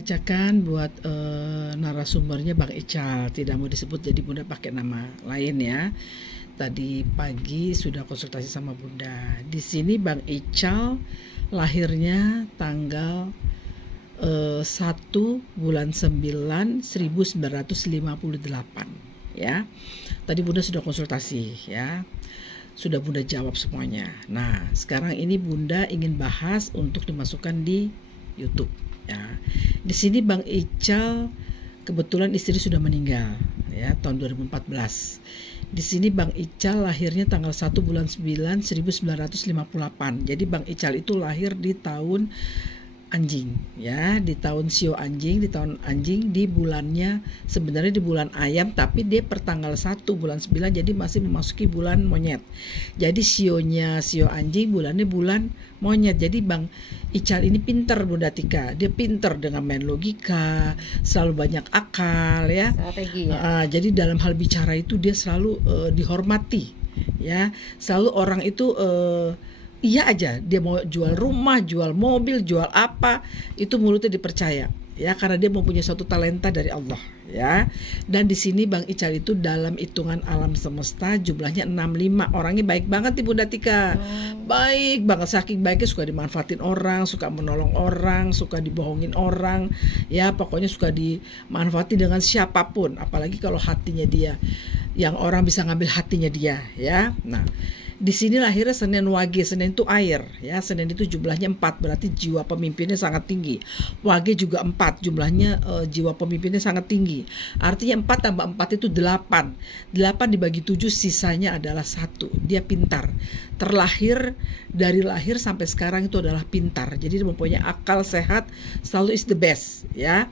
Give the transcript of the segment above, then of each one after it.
bacakan buat narasumbernya Bang Ical. Tidak mau disebut, jadi Bunda pakai nama lain ya. Tadi pagi sudah konsultasi sama Bunda. Di sini Bang Ical lahirnya tanggal 1 bulan 9 1958 ya. Tadi Bunda sudah konsultasi ya. Sudah Bunda jawab semuanya. Nah, sekarang ini Bunda ingin bahas untuk dimasukkan di YouTube ya. Di sini Bang Ical kebetulan istri sudah meninggal ya tahun 2014. Di sini Bang Ical lahirnya tanggal 1 bulan 9 1958. Jadi Bang Ical itu lahir di tahun anjing ya, di tahun sio anjing, di tahun anjing, di bulannya sebenarnya di bulan ayam, tapi dia pertanggal 1 bulan 9, jadi masih memasuki bulan monyet. Jadi sionya sio anjing, bulannya bulan monyet. Jadi Bang Ical ini pinter Bunda Tika, dia pinter dengan main logika, selalu banyak akal ya. Strategi ya. Jadi dalam hal bicara itu dia selalu dihormati ya, selalu orang itu iya aja, dia mau jual rumah, jual mobil, jual apa, itu mulutnya dipercaya ya, karena dia mempunyai suatu talenta dari Allah ya. Dan di sini Bang Ical itu dalam hitungan alam semesta jumlahnya 65. Orangnya baik banget Ibu Datika. Baik banget, saking baiknya suka dimanfaatin orang, suka menolong orang, suka dibohongin orang ya, pokoknya suka dimanfaatin dengan siapapun, apalagi kalau hatinya dia, yang orang bisa ngambil hatinya dia ya. Nah, di sini lahirnya Senin Wage. Senin itu air ya. Senin itu jumlahnya 4, berarti jiwa pemimpinnya sangat tinggi. Wage juga 4, jumlahnya jiwa pemimpinnya sangat tinggi. Artinya 4 tambah 4 itu 8. 8 dibagi 7 sisanya adalah 1. Dia pintar. Terlahir, dari lahir sampai sekarang itu adalah pintar. Jadi dia mempunyai akal sehat, selalu is the best ya.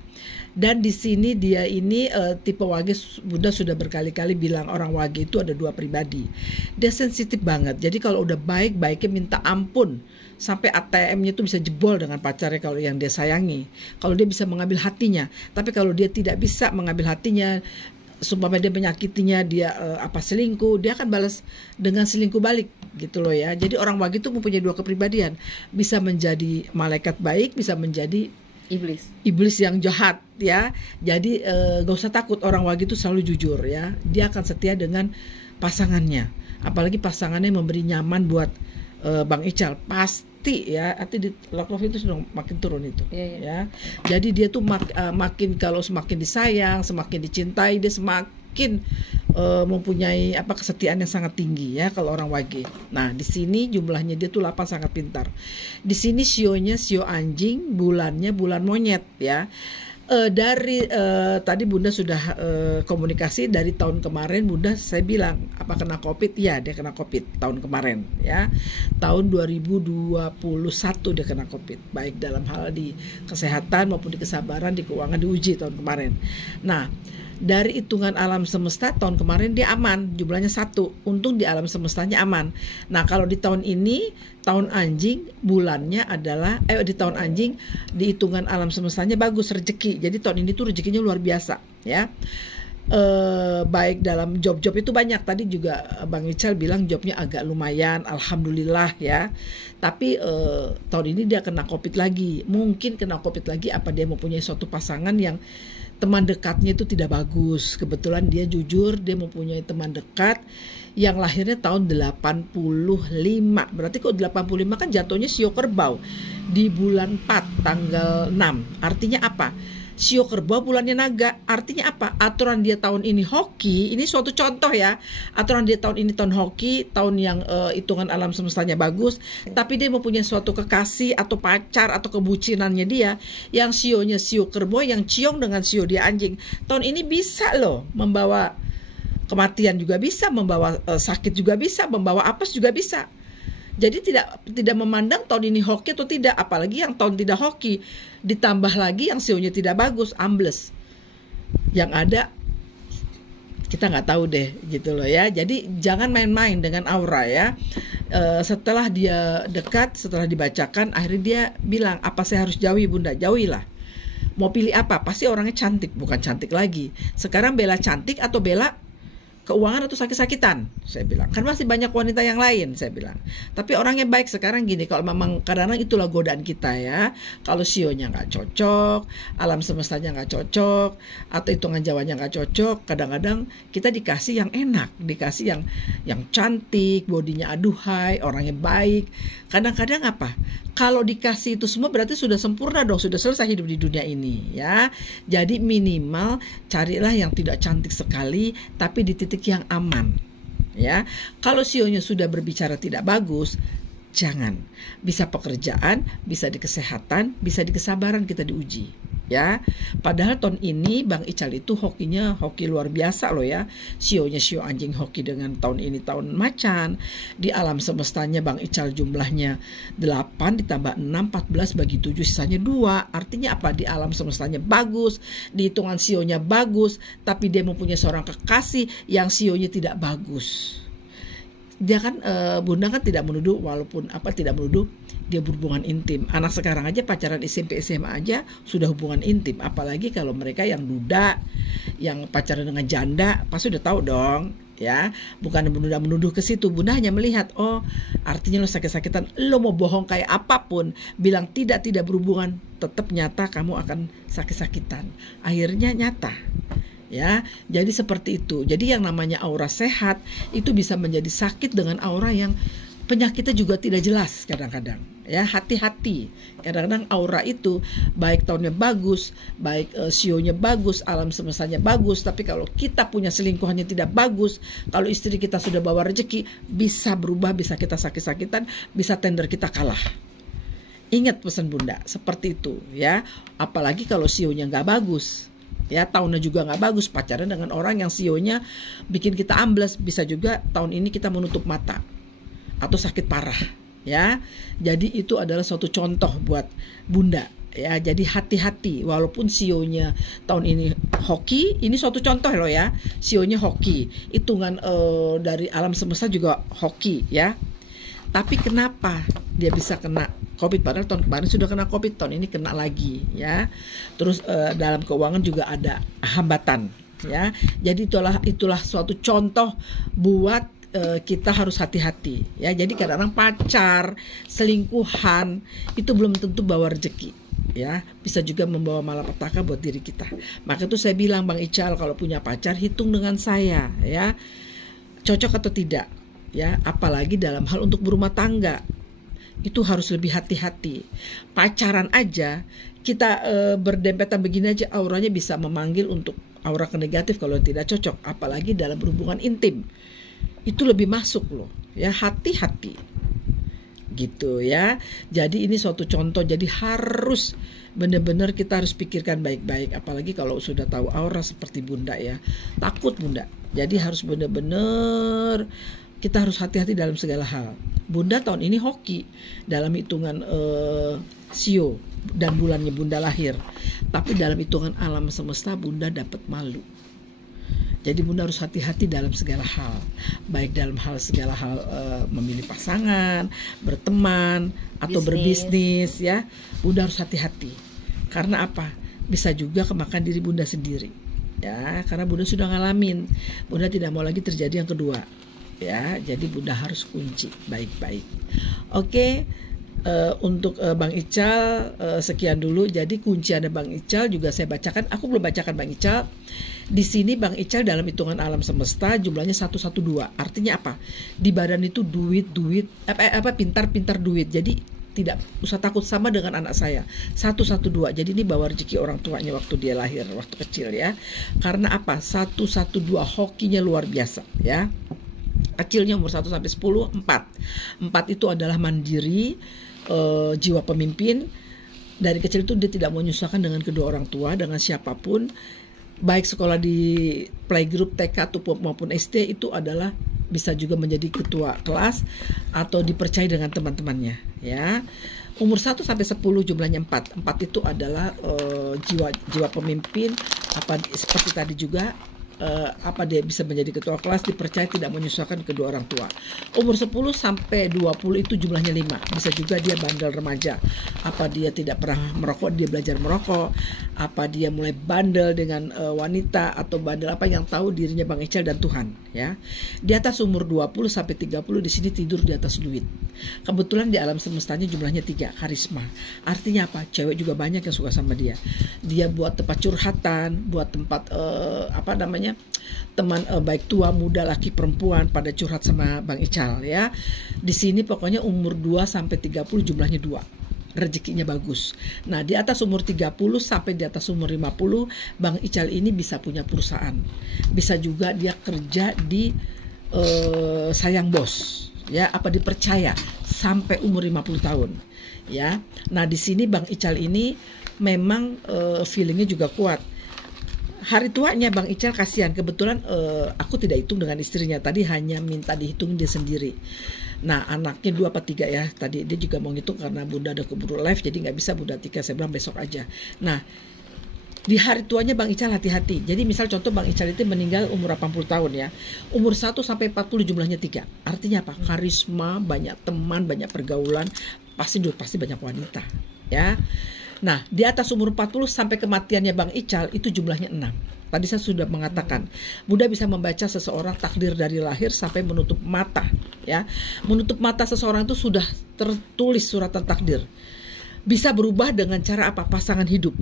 Dan di sini dia ini tipe Wage, Bunda sudah berkali-kali bilang orang Wage itu ada 2 pribadi. Dia sensitif banget. Jadi kalau udah baik-baiknya minta ampun, sampai ATM-nya itu bisa jebol dengan pacarnya kalau yang dia sayangi. Kalau dia bisa mengambil hatinya. Tapi kalau dia tidak bisa mengambil hatinya, sumpah dia menyakitinya, dia selingkuh, dia akan balas dengan selingkuh balik gitu loh ya. Jadi orang Wage itu mempunyai 2 kepribadian. Bisa menjadi malaikat baik, bisa menjadi iblis yang jahat ya. Jadi gak usah takut, orang Wage itu selalu jujur ya. Dia akan setia dengan pasangannya, apalagi pasangannya memberi nyaman buat Bang Ical, pasti ya. Arti di love itu sudah makin turun itu ya. Jadi dia tuh makin, kalau semakin disayang, semakin dicintai, dia semakin mempunyai kesetiaan yang sangat tinggi ya kalau orang Wage. Nah, di sini jumlahnya dia tuh 8, sangat pintar. Di sini sionya sio anjing, bulannya bulan monyet ya. Dari tadi Bunda sudah komunikasi dari tahun kemarin. Bunda saya bilang apa kena COVID? Iya, dia kena COVID tahun kemarin ya. Tahun 2021 dia kena COVID, baik dalam hal di kesehatan maupun di kesabaran, di keuangan, diuji tahun kemarin. Nah, dari hitungan alam semesta tahun kemarin dia aman, jumlahnya 1. Untung di alam semestanya aman. Nah, kalau di tahun ini, tahun anjing, bulannya adalah di tahun anjing, di hitungan alam semestanya bagus, rezeki. Jadi tahun ini tuh rezekinya luar biasa ya. Baik dalam job-job itu banyak. Tadi juga Bang Ical bilang jobnya agak lumayan, alhamdulillah ya. Tapi tahun ini dia kena COVID lagi. Mungkin kena COVID lagi, apa dia mempunyai suatu pasangan yang teman dekatnya itu tidak bagus. Kebetulan dia jujur, dia mempunyai teman dekat yang lahirnya tahun 85. Berarti kok 85 kan jatuhnya sio kerbau di bulan 4 tanggal 6. Artinya apa? Sio kerbau bulannya naga. Artinya apa? Aturan dia tahun ini hoki. Ini suatu contoh ya. Aturan dia tahun ini tahun hoki, tahun yang hitungan alam semestanya bagus. Tapi dia mempunyai suatu kekasih atau pacar atau kebucinannya dia yang sionya sio kerbau, yang ciong dengan sio dia anjing. Tahun ini bisa loh membawa kematian, juga bisa membawa sakit, juga bisa membawa apes, juga bisa. Jadi tidak memandang tahun ini hoki atau tidak, apalagi yang tahun tidak hoki, ditambah lagi yang sionya tidak bagus, ambles. Yang ada kita nggak tahu deh gitu loh ya. Jadi jangan main-main dengan aura ya. Setelah dia dekat, setelah dibacakan, akhirnya dia bilang, apa saya harus jauhi Bunda? Jauhilah. Mau pilih apa? Pasti orangnya cantik, bukan cantik lagi. Sekarang bela cantik atau bela keuangan atau sakit-sakitan, saya bilang. Kan masih banyak wanita yang lain, saya bilang. Tapi orangnya baik. Sekarang gini, kalau memang kadang-kadang itulah godaan kita ya. Kalau sionya nggak cocok, alam semestanya nggak cocok, atau hitungan Jawanya nggak cocok, kadang-kadang kita dikasih yang enak, dikasih yang cantik, bodinya aduhai, orangnya baik. Kadang-kadang apa? Kalau dikasih itu semua berarti sudah sempurna dong, sudah selesai hidup di dunia ini ya. Jadi minimal carilah yang tidak cantik sekali, tapi di titik yang aman ya. Kalau sionya sudah berbicara tidak bagus, jangan. Bisa pekerjaan, bisa di kesehatan, bisa di kesabaran kita diuji ya. Padahal tahun ini Bang Ical itu hokinya hoki luar biasa loh ya. Sionya sio anjing hoki dengan tahun ini tahun macan. Di alam semestanya Bang Ical jumlahnya 8 ditambah 6, 14 bagi 7 sisanya 2. Artinya apa? Di alam semestanya bagus, di hitungan sionya bagus, tapi dia mempunyai seorang kekasih yang sionya tidak bagus. Dia kan Bunda kan tidak menuduh, walaupun tidak menuduh dia berhubungan intim. Anak sekarang aja pacaran SMP SMA aja sudah hubungan intim, apalagi kalau mereka yang duda, yang pacaran dengan janda, pasti udah tahu dong ya. Bukan Bunda menuduh ke situ, Bunda hanya melihat, oh artinya lo sakit-sakitan, lo mau bohong kayak apapun, bilang tidak berhubungan, tetap nyata kamu akan sakit-sakitan. Akhirnya nyata. Ya, jadi seperti itu. Jadi yang namanya aura sehat itu bisa menjadi sakit dengan aura yang penyakitnya juga tidak jelas kadang-kadang. Ya, hati-hati. Kadang-kadang aura itu baik tahunnya bagus, baik sionya bagus, alam semestanya bagus, tapi kalau kita punya selingkuhannya tidak bagus, kalau istri kita sudah bawa rezeki, bisa berubah, bisa kita sakit-sakitan, bisa tender kita kalah. Ingat pesan Bunda, seperti itu ya. Apalagi kalau sionya nggak bagus. Ya, tahunnya juga nggak bagus, pacaran dengan orang yang sionya bikin kita ambles, bisa juga tahun ini kita menutup mata atau sakit parah ya. Jadi itu adalah suatu contoh buat Bunda ya. Jadi hati-hati, walaupun sionya tahun ini hoki, ini suatu contoh loh ya. Sionya hoki, hitungan dari alam semesta juga hoki ya. Tapi kenapa dia bisa kena COVID? Padahal tahun kemarin sudah kena COVID, tahun ini kena lagi ya. Terus dalam keuangan juga ada hambatan ya. Jadi itulah suatu contoh buat kita harus hati-hati ya. Jadi kadang-kadang pacar, selingkuhan itu belum tentu bawa rezeki ya, bisa juga membawa malapetaka buat diri kita. Maka itu saya bilang Bang Ical, kalau punya pacar hitung dengan saya ya, cocok atau tidak ya, apalagi dalam hal untuk berumah tangga itu harus lebih hati-hati. Pacaran aja kita berdempetan begini aja auranya bisa memanggil untuk aura ke negatif kalau tidak cocok, apalagi dalam berhubungan intim itu lebih masuk loh ya. Hati-hati gitu ya. Jadi ini suatu contoh, jadi harus benar-benar kita harus pikirkan baik-baik, apalagi kalau sudah tahu aura seperti Bunda ya, takut Bunda. Jadi harus benar-benar kita harus hati-hati dalam segala hal. Bunda tahun ini hoki dalam hitungan sio dan bulannya Bunda lahir, tapi dalam hitungan alam semesta Bunda dapat malu. Jadi Bunda harus hati-hati dalam segala hal, baik dalam segala hal memilih pasangan, berteman atau berbisnis ya. Bunda harus hati-hati. Karena apa? Bisa juga kemakan diri Bunda sendiri ya, karena Bunda sudah ngalamin. Bunda tidak mau lagi terjadi yang kedua ya. Jadi Bunda harus kunci baik-baik. Oke, untuk Bang Ical sekian dulu. Jadi kunciannya Bang Ical juga saya bacakan. Aku belum bacakan Bang Ical. Di sini Bang Ical dalam hitungan alam semesta jumlahnya 112. Artinya apa? Di badan itu duit pintar duit. Jadi tidak usah takut, sama dengan anak saya 112. Jadi ini bawa rezeki orang tuanya waktu dia lahir, waktu kecil ya. Karena apa? 112 hokinya luar biasa ya. Kecilnya umur 1 sampai 10 4 itu adalah mandiri, jiwa pemimpin. Dari kecil itu dia tidak mau menyusahkan dengan kedua orang tua, dengan siapapun. Baik sekolah di playgroup TK maupun SD itu adalah bisa juga menjadi ketua kelas atau dipercaya dengan teman-temannya ya. Umur 1 sampai 10 jumlahnya 4 itu adalah jiwa pemimpin, seperti tadi juga apa dia bisa menjadi ketua kelas, dipercaya tidak menyusahkan kedua orang tua. Umur 10 sampai 20 itu jumlahnya 5. Bisa juga dia bandel remaja. Apa dia tidak pernah merokok, dia belajar merokok. Apa dia mulai bandel dengan wanita, atau bandel apa yang tahu dirinya Bang Ical dan Tuhan, ya. Di atas umur 20 sampai 30 di sini tidur di atas duit. Kebetulan di alam semestanya jumlahnya 3, karisma. Artinya apa? Cewek juga banyak yang suka sama dia. Dia buat tempat curhatan, buat tempat teman baik tua, muda, laki, perempuan pada curhat sama Bang Ical, ya. Di sini pokoknya umur 2 sampai 30 jumlahnya 2. Rezekinya bagus. Nah, di atas umur 30 sampai di atas umur 50 Bang Ical ini bisa punya perusahaan. Bisa juga dia kerja di sayang bos, ya, apa dipercaya sampai umur 50 tahun, ya. Nah, di sini Bang Ical ini memang feelingnya juga kuat. Hari tuanya Bang Ical kasihan, kebetulan aku tidak hitung dengan istrinya, tadi hanya minta dihitung dia sendiri. Nah, anaknya 2 apa 3 ya, tadi dia juga mau ngitung karena Bunda ada keburu live, jadi nggak bisa Bunda Tika, saya bilang besok aja. Nah, di hari tuanya Bang Ical hati-hati. Jadi misal contoh Bang Ical itu meninggal umur 80 tahun, ya. Umur 1 sampai 40 jumlahnya 3. Artinya apa? Karisma, banyak teman, banyak pergaulan, pasti banyak wanita, ya. Nah, di atas umur 40 sampai kematiannya Bang Ical itu jumlahnya 6. Tadi saya sudah mengatakan, Bunda bisa membaca seseorang takdir dari lahir sampai menutup mata, ya. Menutup mata seseorang itu sudah tertulis suratan takdir. Bisa berubah dengan cara apa? Pasangan hidup.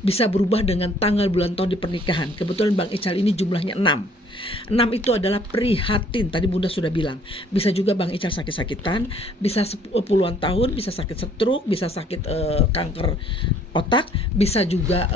Bisa berubah dengan tanggal, bulan, tahun di pernikahan. Kebetulan Bang Ical ini jumlahnya 6. 6 itu adalah prihatin, tadi Bunda sudah bilang. Bisa juga Bang Ical sakit-sakitan, bisa puluhan tahun, bisa sakit stroke, bisa sakit kanker otak, bisa juga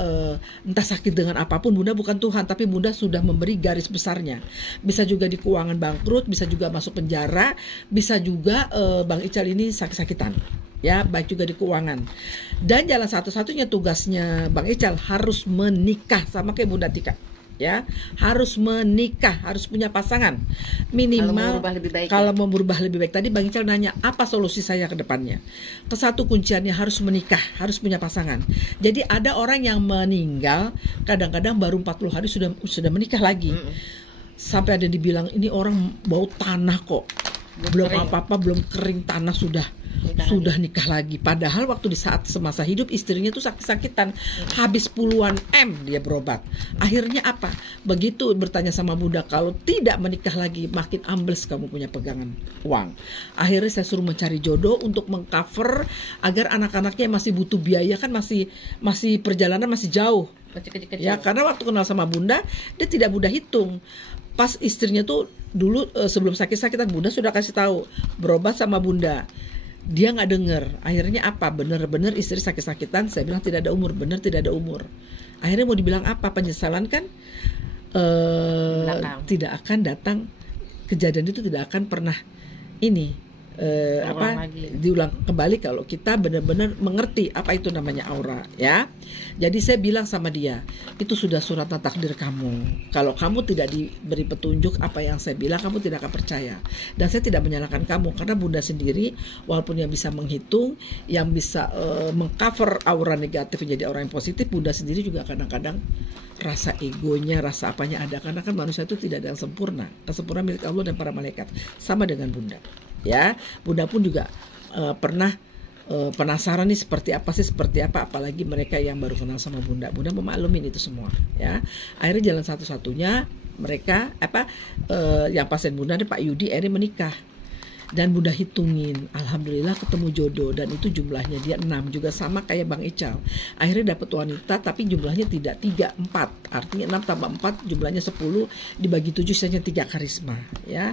entah sakit dengan apapun. Bunda bukan Tuhan, tapi Bunda sudah memberi garis besarnya. Bisa juga di keuangan bangkrut, bisa juga masuk penjara, bisa juga Bang Ical ini sakit-sakitan, ya, baik juga di keuangan. Dan jalan satu-satunya tugasnya Bang Ical harus menikah, sama kayak Bunda Tika, ya, harus menikah, harus punya pasangan minimal kalau mau berubah lebih baik. Tadi Bang Ical nanya apa solusi saya ke depannya. Kesatu kunciannya harus menikah, harus punya pasangan. Jadi ada orang yang meninggal kadang-kadang baru 40 hari sudah menikah lagi. Sampai ada dibilang ini orang bau tanah kok, belum apa-apa, belum kering tanah sudah nikah lagi. Padahal waktu di saat semasa hidup istrinya tuh sakit-sakitan, habis puluhan M dia berobat. Akhirnya apa? Begitu bertanya sama Bunda, kalau tidak menikah lagi makin ambles kamu punya pegangan uang. Akhirnya saya suruh mencari jodoh untuk mengcover agar anak-anaknya masih butuh biaya, kan masih perjalanan masih jauh. Ya, karena waktu kenal sama Bunda dia tidak mudah hitung. Pas istrinya tuh dulu sebelum sakit-sakitan Bunda sudah kasih tahu berobat sama Bunda. Dia nggak dengar. Akhirnya apa? Bener-bener istri sakit-sakitan. Saya bilang tidak ada umur. Bener tidak ada umur. Akhirnya mau dibilang apa? Penyesalan kan tidak akan datang. Kejadian itu tidak akan pernah diulang kembali kalau kita benar-benar mengerti apa itu namanya aura, ya. Jadi saya bilang sama dia, itu sudah suratan takdir kamu. Kalau kamu tidak diberi petunjuk apa yang saya bilang, kamu tidak akan percaya. Dan saya tidak menyalahkan kamu, karena Bunda sendiri walaupun yang bisa menghitung, yang bisa mengcover aura negatif menjadi aura yang positif, Bunda sendiri juga kadang-kadang rasa egonya, rasa apanya ada, karena kan manusia itu tidak ada yang sempurna. Kesempurnaan milik Allah dan para malaikat, sama dengan Bunda. Ya, Bunda pun juga pernah penasaran nih seperti apa, apalagi mereka yang baru kenal sama Bunda. Bunda memaklumin itu semua, ya. Akhirnya jalan satu-satunya mereka yang pasien Bunda ada Pak Yudi akhirnya menikah. Dan Bunda hitungin, alhamdulillah ketemu jodoh, dan itu jumlahnya dia 6, juga sama kayak Bang Ical. Akhirnya dapat wanita tapi jumlahnya tidak 3, 4. Artinya 6 tambah 4 jumlahnya 10, dibagi 7 sisanya 3 karisma, ya.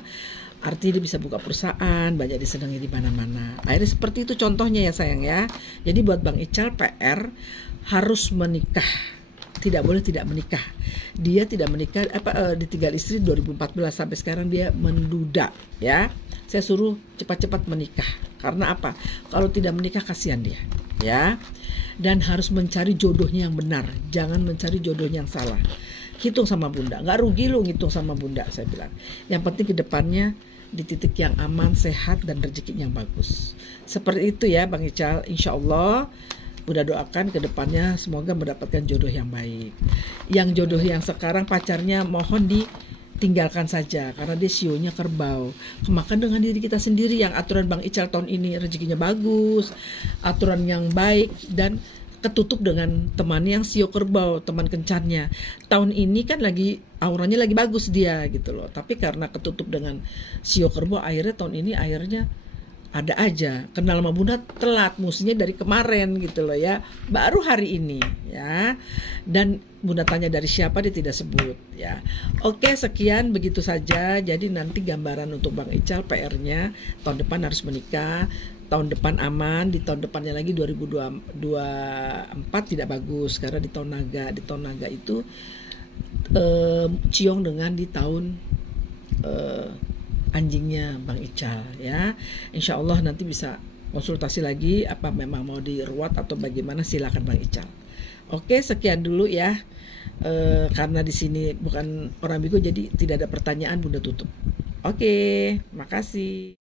Artinya dia bisa buka perusahaan, banyak disenangi di mana-mana. Akhirnya seperti itu contohnya ya sayang, ya. Jadi buat Bang Ical PR harus menikah. Tidak boleh tidak menikah. Dia tidak menikah, ditinggal istri 2014 sampai sekarang dia menduda, ya. Saya suruh cepat-cepat menikah. Karena apa? Kalau tidak menikah kasihan dia, ya. Dan harus mencari jodohnya yang benar, jangan mencari jodohnya yang salah. Hitung sama Bunda, nggak rugi lu ngitung sama Bunda, saya bilang. Yang penting ke depannya di titik yang aman, sehat, dan rezeki yang bagus. Seperti itu ya Bang Ical. Insya Allah Bunda doakan ke depannya semoga mendapatkan jodoh yang baik. Yang jodoh yang sekarang pacarnya mohon ditinggalkan saja karena dia sionya kerbau. Kemakan dengan diri kita sendiri. Yang aturan Bang Ical tahun ini rezekinya bagus, aturan yang baik, dan ketutup dengan teman yang sio kerbau, teman kencannya. Tahun ini kan lagi auranya lagi bagus dia gitu loh. Tapi karena ketutup dengan sio kerbau, akhirnya tahun ini akhirnya ada aja. Kenal sama Bunda telat, mestinya dari kemarin gitu loh ya. Baru hari ini ya. Dan Bunda tanya dari siapa, dia tidak sebut ya. Oke, sekian begitu saja. Jadi nanti gambaran untuk Bang Ical PR-nya tahun depan harus menikah. Tahun depan aman, di tahun depannya lagi 2024 tidak bagus karena di tahun naga. Di tahun naga itu ciong dengan di tahun anjingnya Bang Ical ya. Insya Allah nanti bisa konsultasi lagi apa memang mau diruat atau bagaimana, silakan Bang Ical. Oke, sekian dulu ya. Karena di sini bukan orang Bigo jadi tidak ada pertanyaan, Bunda tutup. Oke, makasih.